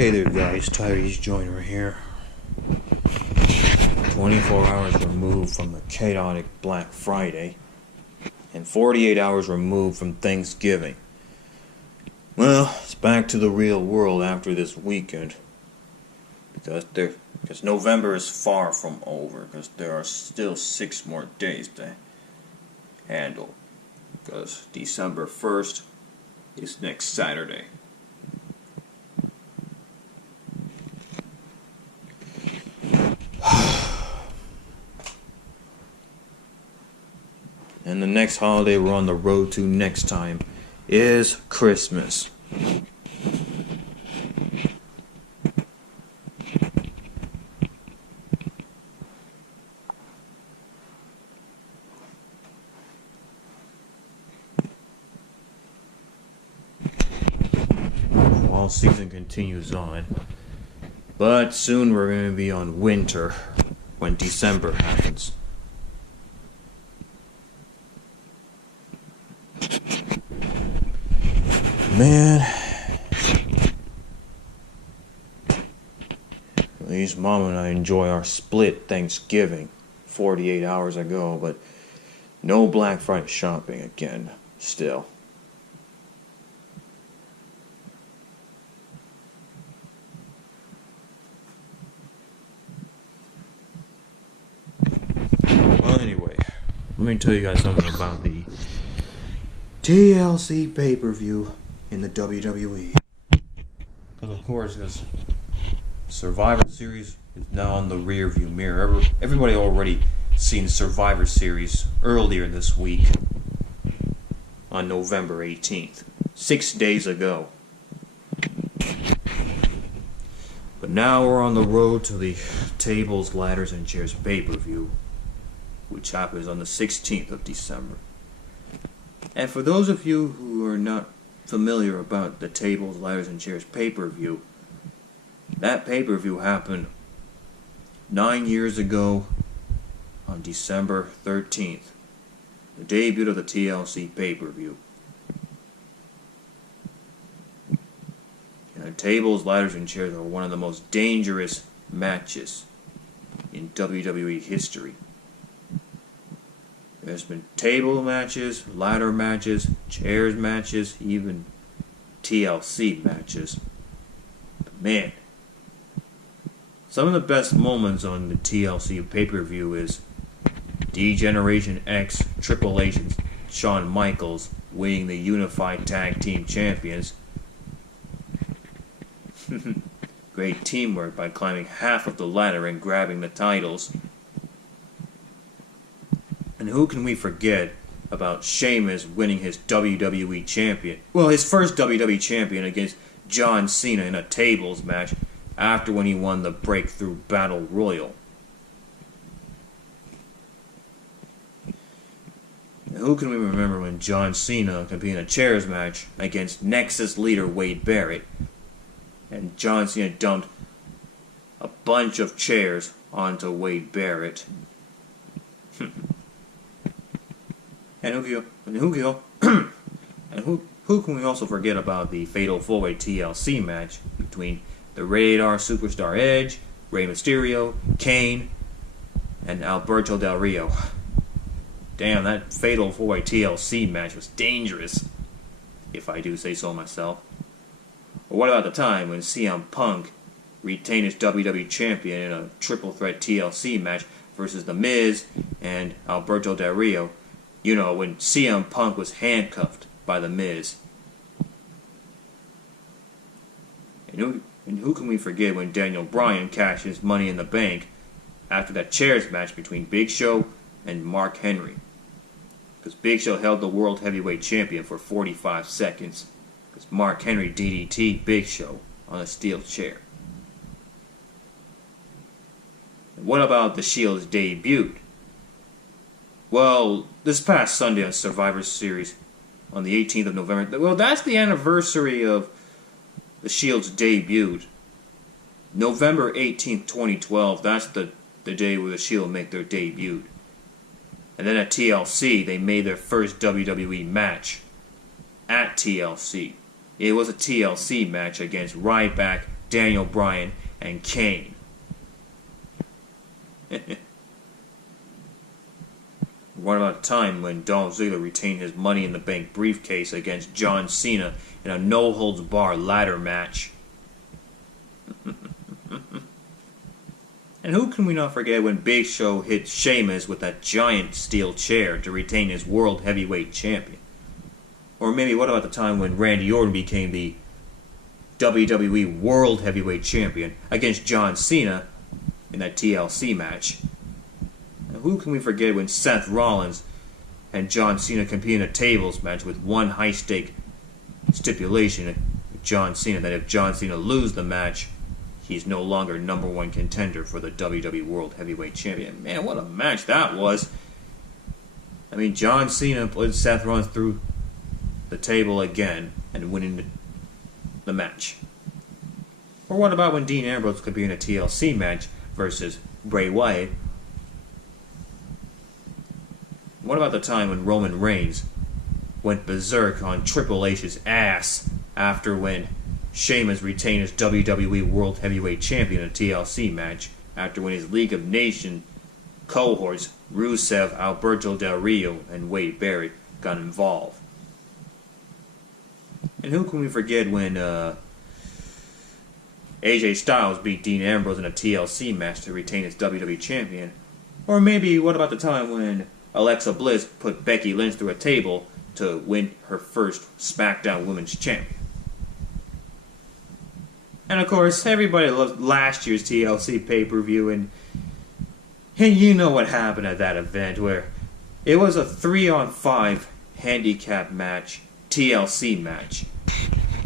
Hey there guys, Tyrese Joyner here. 24 hours removed from a chaotic Black Friday and 48 hours removed from Thanksgiving. Well, it's back to the real world after this weekend because November is far from over, because there are still 6 more days to handle, because December 1st is next Saturday. And the next holiday we're on the road to next time is Christmas. Fall season continues on, but soon we're going to be on winter when December happens. Man, at least Mom and I enjoy our split Thanksgiving 48 hours ago, but no Black Friday shopping again, still. Well, anyway, let me tell you guys something about the TLC pay-per-view in the WWE. Because of course, this Survivor Series is now on the rear view mirror. Everybody already seen Survivor Series earlier this week on November 18th, 6 days ago. But now we're on the road to the Tables, Ladders, and Chairs pay-per-view, which happens on the 16th of December. And for those of you who are not familiar about the Tables, Ladders, and Chairs pay-per-view, that pay-per-view happened 9 years ago on December 13th, the debut of the TLC pay-per-view. And Tables, Ladders, and Chairs are one of the most dangerous matches in WWE history. There's been table matches, ladder matches, chairs matches, even TLC matches. But man, some of the best moments on the TLC pay-per-view is D-Generation X, Triple H, and Shawn Michaels winning the Unified Tag Team Champions. Great teamwork by climbing half of the ladder and grabbing the titles. And who can we forget about Sheamus winning his WWE champion? Well, his first WWE champion against John Cena in a tables match after when he won the Breakthrough Battle Royal. And who can we remember when John Cena competed in a chairs match against Nexus leader Wade Barrett, and John Cena dumped a bunch of chairs onto Wade Barrett? And who can we also forget about the Fatal 4-Way TLC match between the Rated R Superstar Edge, Rey Mysterio, Kane, and Alberto Del Rio? Damn, that Fatal 4-Way TLC match was dangerous, if I do say so myself. Or what about the time when CM Punk retained his WWE champion in a triple threat TLC match versus The Miz and Alberto Del Rio? You know, when CM Punk was handcuffed by The Miz. And who can we forget when Daniel Bryan cashed his Money in the Bank after that chairs match between Big Show and Mark Henry? Because Big Show held the World Heavyweight Champion for 45 seconds. Because Mark Henry DDT'd Big Show on a steel chair. And what about the Shield's debut? Well, this past Sunday on Survivor Series, on the 18th of November, well, that's the anniversary of the Shield's debut. November 18th, 2012, that's the day where the Shield make their debut. And then at TLC, they made their first WWE match at TLC. It was a TLC match against Ryback, Daniel Bryan and Kane. What about a time when Dolph Ziggler retained his Money in the Bank briefcase against John Cena in a no-holds-barred ladder match? And who can we not forget when Big Show hit Sheamus with that giant steel chair to retain his World Heavyweight Champion? Or maybe what about the time when Randy Orton became the WWE World Heavyweight Champion against John Cena in that TLC match? And who can we forget when Seth Rollins and John Cena competed in a tables match with one high-stake stipulation with John Cena that if John Cena loses the match, he's no longer #1 contender for the WWE World Heavyweight Champion. Man, what a match that was. I mean, John Cena put Seth Rollins through the table again and winning the match. Or what about when Dean Ambrose could be in a TLC match versus Bray Wyatt? What about the time when Roman Reigns went berserk on Triple H's ass after when Sheamus retained his WWE World Heavyweight Champion in a TLC match after when his League of Nations cohorts Rusev, Alberto Del Rio, and Wade Barrett got involved? And who can we forget when AJ Styles beat Dean Ambrose in a TLC match to retain his WWE Champion? Or maybe what about the time when Alexa Bliss put Becky Lynch through a table to win her first SmackDown Women's Champion? And of course, everybody loved last year's TLC pay-per-view, and you know what happened at that event, where it was a 3-on-5 handicap match, TLC match.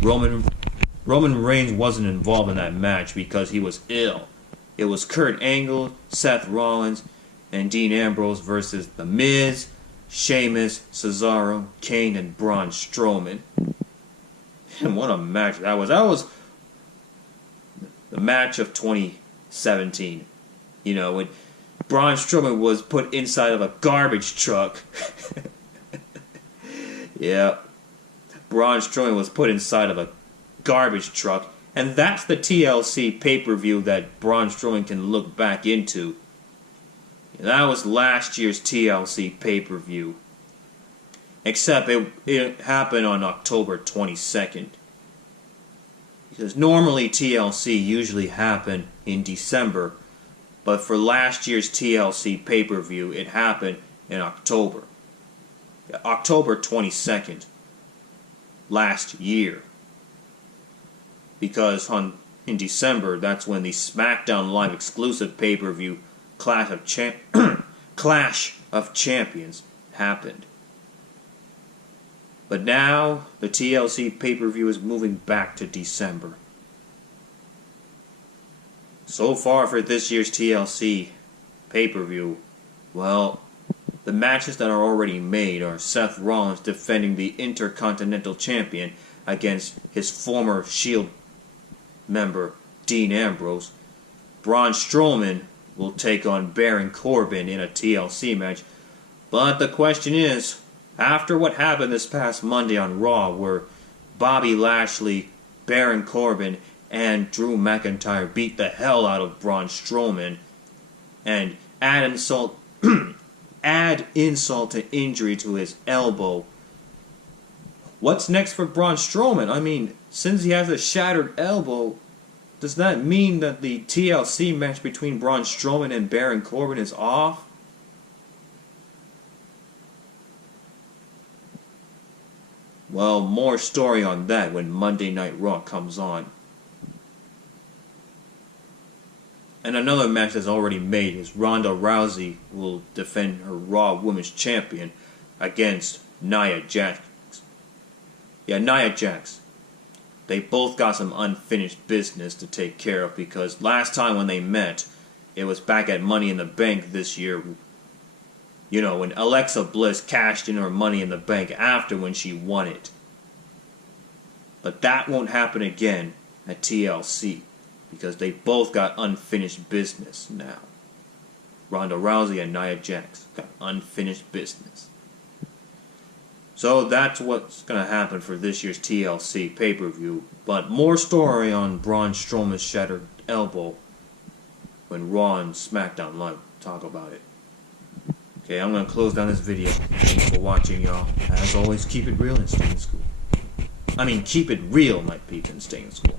Roman Reigns wasn't involved in that match because he was ill. It was Kurt Angle, Seth Rollins, and Dean Ambrose versus The Miz, Sheamus, Cesaro, Kane, and Braun Strowman. And what a match that was. That was the match of 2017. You know, when Braun Strowman was put inside of a garbage truck. Yeah. Braun Strowman was put inside of a garbage truck. And that's the TLC pay-per-view that Braun Strowman can look back into. That was last year's TLC pay-per-view. Except it happened on October 22nd. Because normally TLC usually happened in December. But for last year's TLC pay-per-view, it happened in October. October 22nd. Last year. Because in December, that's when the SmackDown Live exclusive pay-per-view Clash of Champions happened. But now, the TLC pay-per-view is moving back to December. So far for this year's TLC pay-per-view, well, the matches that are already made are Seth Rollins defending the Intercontinental Champion against his former Shield member, Dean Ambrose. Braun Strowman will take on Baron Corbin in a TLC match. But the question is, after what happened this past Monday on Raw, where Bobby Lashley, Baron Corbin, and Drew McIntyre beat the hell out of Braun Strowman, and add insult to injury to his elbow, what's next for Braun Strowman? I mean, since he has a shattered elbow, does that mean that the TLC match between Braun Strowman and Baron Corbin is off? Well, more story on that when Monday Night Raw comes on. And another match that's already made is Ronda Rousey will defend her Raw Women's Champion against Nia Jax. Yeah, Nia Jax. They both got some unfinished business to take care of because last time when they met, it was back at Money in the Bank this year. You know, when Alexa Bliss cashed in her Money in the Bank after when she won it. But that won't happen again at TLC because they both got unfinished business now. Ronda Rousey and Nia Jax got unfinished business. So that's what's gonna happen for this year's TLC pay-per-view. But more story on Braun Strowman's shattered elbow when Raw and SmackDown Live talk about it. Okay, I'm gonna close down this video. Thanks for watching, y'all. As always, keep it real and stay in school. I mean, keep it real, my peeps, and stay in school.